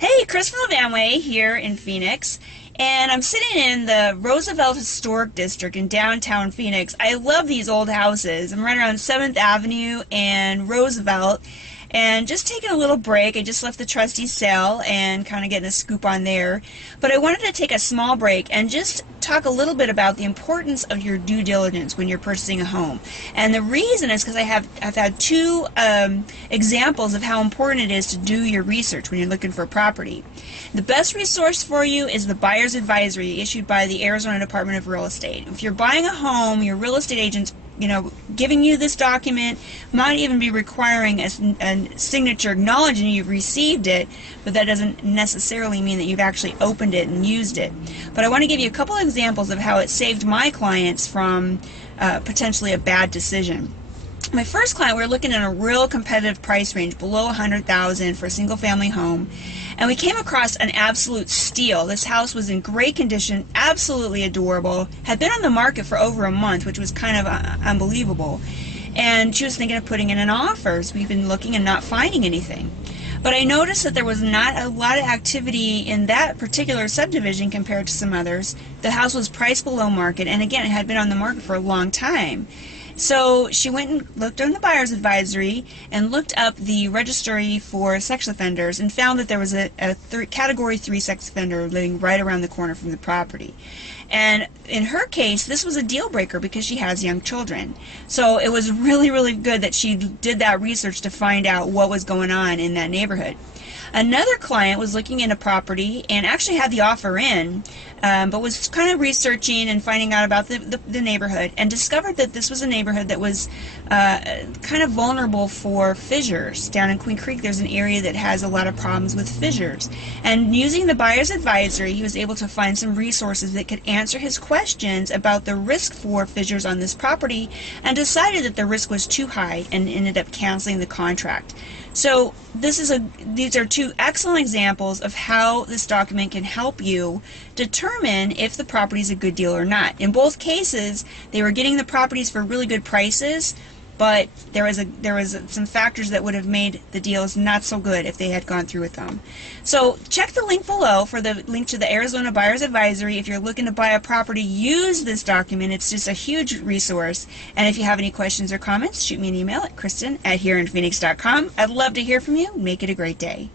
Hey, Chris from Van Way here in Phoenix, and I'm sitting in the Roosevelt Historic District in downtown Phoenix. I love these old houses. I'm right around 7th Avenue and Roosevelt, and just taking a little break. I just left the trustee sale and kind of getting a scoop on there. But I wanted to take a small break and just talk a little bit about the importance of your due diligence when you're purchasing a home. And the reason is because I've had two examples of how important it is to do your research when you're looking for a property. The best resource for you is the Buyer's Advisory issued by the Arizona Department of Real Estate. If you're buying a home, your real estate agent's giving you this document, might even be requiring a signature acknowledging you've received it, but that doesn't necessarily mean that you've actually opened it and used it. But I want to give you a couple of examples of how it saved my clients from potentially a bad decision. My first client, we were looking at a real competitive price range below $100,000 for a single family home, and we came across an absolute steal. This house was in great condition, absolutely adorable, had been on the market for over a month, which was kind of unbelievable, and she was thinking of putting in an offer. So we've been looking and not finding anything. But I noticed that there was not a lot of activity in that particular subdivision compared to some others. The house was priced below market, and again, it had been on the market for a long time. So she went and looked on the Buyer's Advisory and looked up the registry for sex offenders and found that there was a Category 3 sex offender living right around the corner from the property. And in her case, this was a deal breaker because she has young children. So it was really, really good that she did that research to find out what was going on in that neighborhood. Another client was looking in a property and actually had the offer in, but was kind of researching and finding out about the neighborhood, and discovered that this was a neighborhood that was kind of vulnerable for fissures. Down in Queen Creek, there's an area that has a lot of problems with fissures. And using the Buyer's Advisory, he was able to find some resources that could answer his questions about the risk for fissures on this property, and decided that the risk was too high and ended up canceling the contract. So these are two excellent examples of how this document can help you determine if the property is a good deal or not. In both cases, they were getting the properties for really good prices, but there was some factors that would have made the deals not so good if they had gone through with them. So check the link below for the link to the Arizona Buyer's Advisory. If you're looking to buy a property, use this document. It's just a huge resource. And if you have any questions or comments, shoot me an email at kristen@hereinphoenix.com. I'd love to hear from you. Make it a great day.